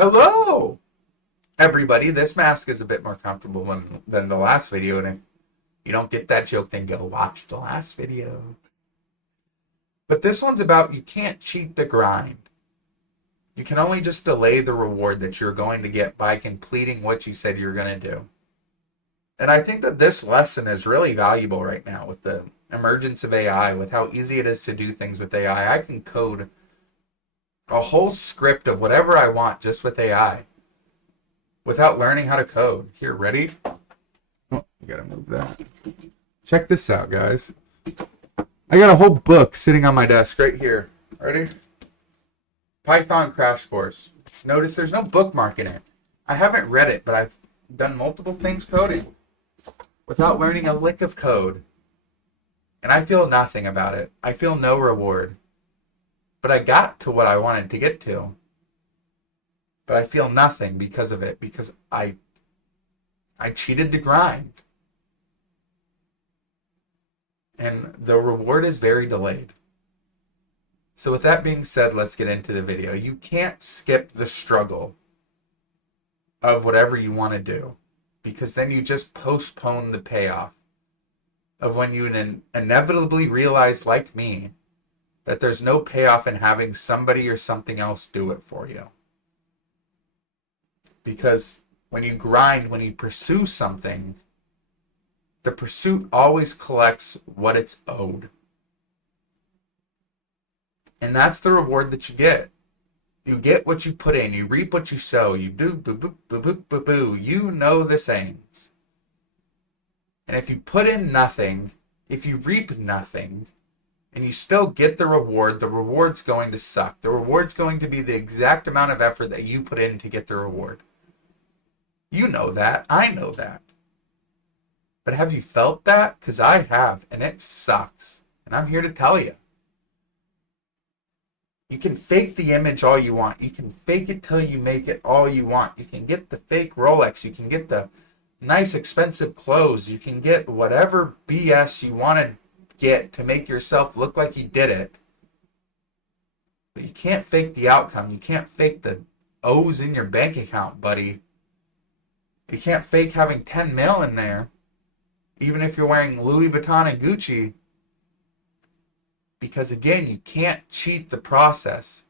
Hello, everybody. This mask is a bit more comfortable than the last video, and if you don't get that joke, then go watch the last video. But this one's about you can't cheat the grind. You can only just delay the reward that you're going to get by completing what you said you're going to do. And I think that this lesson is really valuable right now with the emergence of AI, with how easy it is to do things with AI. I can code a whole script of whatever I want just with AI without learning how to code. Here, ready? Oh, you gotta move that. Check this out, guys. I got a whole book sitting on my desk right here. Ready? Python Crash Course. Notice there's no bookmark in it. I haven't read it, but I've done multiple things coding without learning a lick of code. And I feel nothing about it. I feel no reward. But I got to what I wanted to get to. But I feel nothing because of it, because I cheated the grind. And the reward is very delayed. So with that being said, let's get into the video. You can't skip the struggle of whatever you want to do, because then you just postpone the payoff of when you inevitably realize, like me, that there's no payoff in having somebody or something else do it for you. Because when you grind, when you pursue something, the pursuit always collects what it's owed. And that's the reward that you get. You get what you put in. You reap what you sow. You do boo boo boo boo boo boo. You know the sayings. And if you put in nothing, if you reap nothing, and you still get the reward's going to suck. The reward's going to be the exact amount of effort that you put in to get the reward. You know that. I know that. But have you felt that? Because I have, and it sucks. And I'm here to tell you. You can fake the image all you want. You can fake it till you make it all you want. You can get the fake Rolex. You can get the nice expensive clothes. You can get whatever BS you want to get to make yourself look like you did it. But you can't fake the outcome. You can't fake the O's in your bank account, buddy. You can't fake having 10 mil in there, even if you're wearing Louis Vuitton and Gucci. Because again, you can't cheat the process.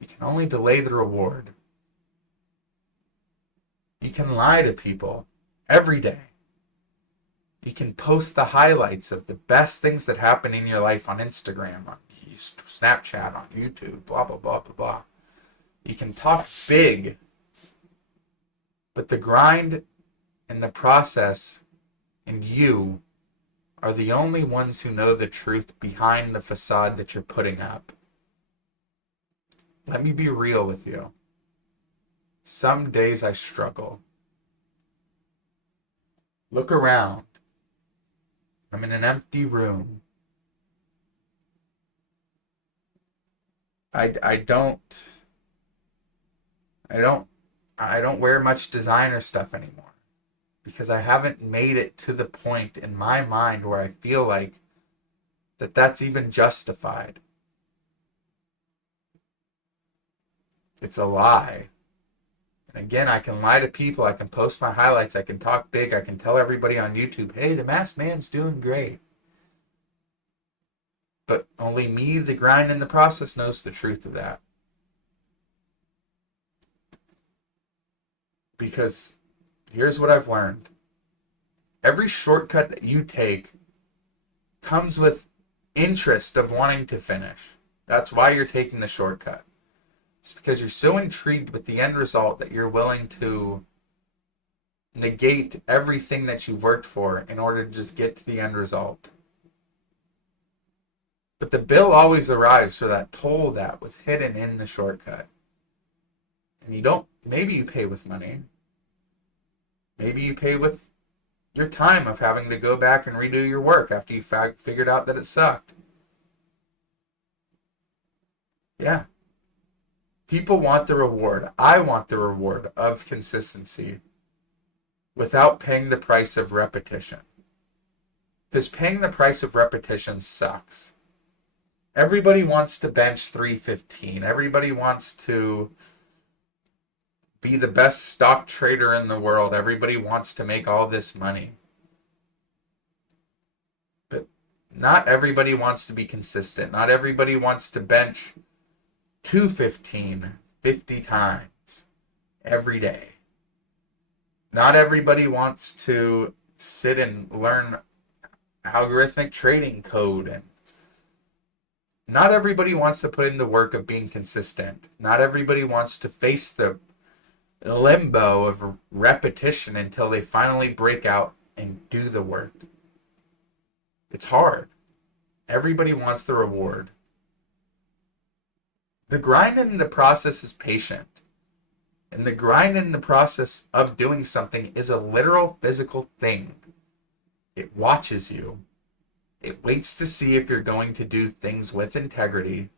You can only delay the reward. You can lie to people every day. You can post the highlights of the best things that happen in your life on Instagram, on Snapchat, on YouTube, blah, blah, blah, blah, blah. You can talk big, but the grind and the process and you are the only ones who know the truth behind the facade that you're putting up. Let me be real with you. Some days I struggle. Look around. I'm in an empty room. I don't wear much designer stuff anymore. Because I haven't made it to the point in my mind where I feel like that's even justified. It's a lie. And again, I can lie to people, I can post my highlights, I can talk big, I can tell everybody on YouTube, hey, the masked man's doing great. But only me, the grind in the process, knows the truth of that. Because here's what I've learned. Every shortcut that you take comes with interest of wanting to finish. That's why you're taking the shortcut. It's because you're so intrigued with the end result that you're willing to negate everything that you've worked for in order to just get to the end result. But the bill always arrives for that toll that was hidden in the shortcut. And you don't, maybe you pay with money. Maybe you pay with your time of having to go back and redo your work after you figured out that it sucked. Yeah. People want the reward. I want the reward of consistency without paying the price of repetition. Because paying the price of repetition sucks. Everybody wants to bench 315. Everybody wants to be the best stock trader in the world. Everybody wants to make all this money. But not everybody wants to be consistent. Not everybody wants to bench 215 50 times every day. Not everybody wants to sit and learn algorithmic trading code, and not everybody wants to put in the work of being consistent. Not everybody wants to face the limbo of repetition until they finally break out and do the work. It's hard. Everybody wants the reward. The grind in the process is patient. And the grind in the process of doing something is a literal physical thing. It watches you. It waits to see if you're going to do things with integrity.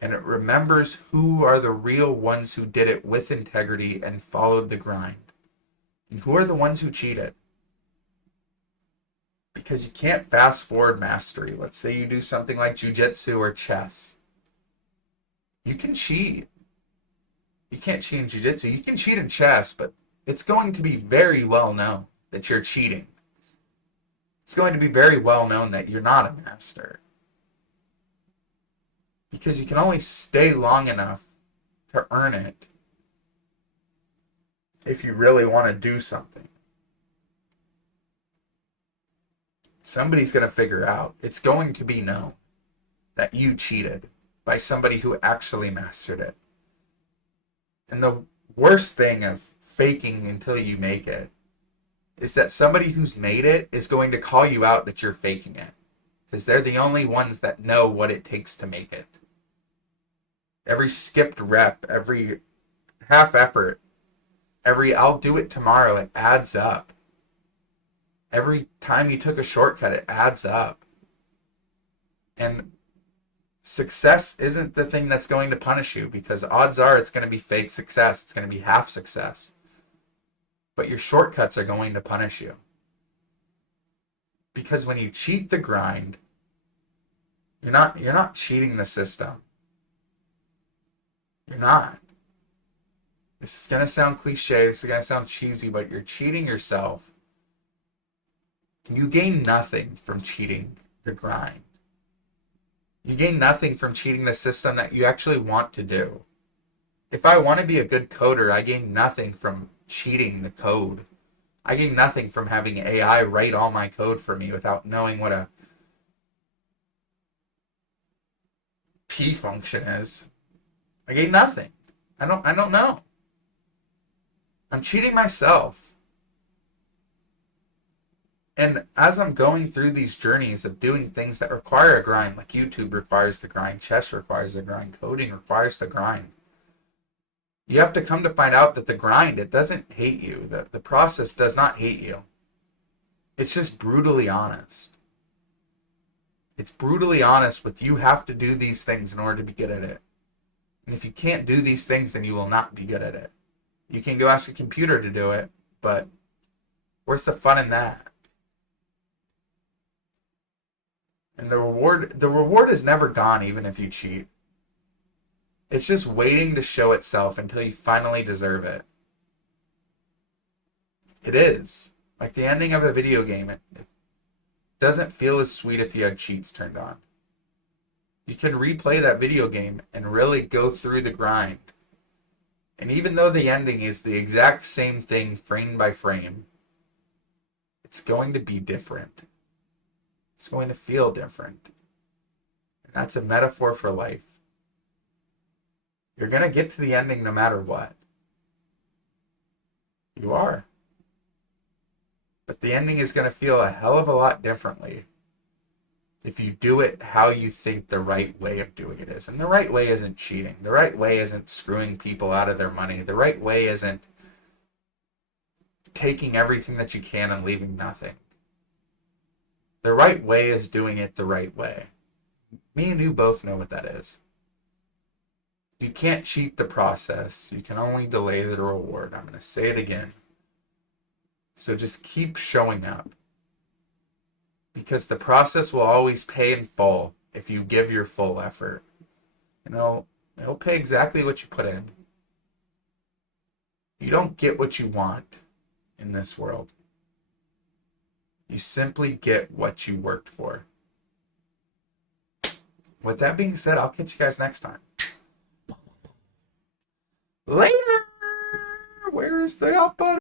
And it remembers who are the real ones who did it with integrity and followed the grind. And who are the ones who cheated. Because you can't fast forward mastery. Let's say you do something like jiu-jitsu or chess. You can cheat. You can't cheat in jiu-jitsu. You can cheat in chess, but it's going to be very well known that you're cheating. It's going to be very well known that you're not a master. Because you can only stay long enough to earn it if you really want to do something. Somebody's going to figure out. It's going to be known that you cheated by somebody who actually mastered it. And the worst thing of faking until you make it is that somebody who's made it is going to call you out that you're faking it. Because they're the only ones that know what it takes to make it. Every skipped rep, every half effort, every I'll do it tomorrow, it adds up. Every time you took a shortcut, it adds up. And success isn't the thing that's going to punish you, because odds are it's going to be fake success. It's going to be half success. But your shortcuts are going to punish you. Because when you cheat the grind, you're not cheating the system. You're not. This is going to sound cliche, this is going to sound cheesy, but you're cheating yourself. You gain nothing from cheating the grind. You gain nothing from cheating the system that you actually want to do. If I want to be a good coder, I gain nothing from cheating the code. I gain nothing from having AI write all my code for me without knowing what a P function is. I gain nothing. I don't know. I'm cheating myself. And as I'm going through these journeys of doing things that require a grind, like YouTube requires the grind, chess requires the grind, coding requires the grind, you have to come to find out that the grind, it doesn't hate you. The process does not hate you. It's just brutally honest. It's brutally honest with you have to do these things in order to be good at it. And if you can't do these things, then you will not be good at it. You can go ask a computer to do it, but where's the fun in that? And the reward is never gone, even if you cheat. It's just waiting to show itself until you finally deserve it. It is. Like the ending of a video game, it doesn't feel as sweet if you had cheats turned on. You can replay that video game and really go through the grind. And even though the ending is the exact same thing frame by frame, it's going to be different. It's going to feel different. And that's a metaphor for life. You're going to get to the ending no matter what. You are. But the ending is going to feel a hell of a lot differently if you do it how you think the right way of doing it is. And the right way isn't cheating. The right way isn't screwing people out of their money. The right way isn't taking everything that you can and leaving nothing. The right way is doing it the right way. Me and you both know what that is. You can't cheat the process. You can only delay the reward. I'm going to say it again. So just keep showing up. Because the process will always pay in full if you give your full effort. And it'll pay exactly what you put in. You don't get what you want in this world. You simply get what you worked for. With that being said, I'll catch you guys next time. Later! Where's the off button?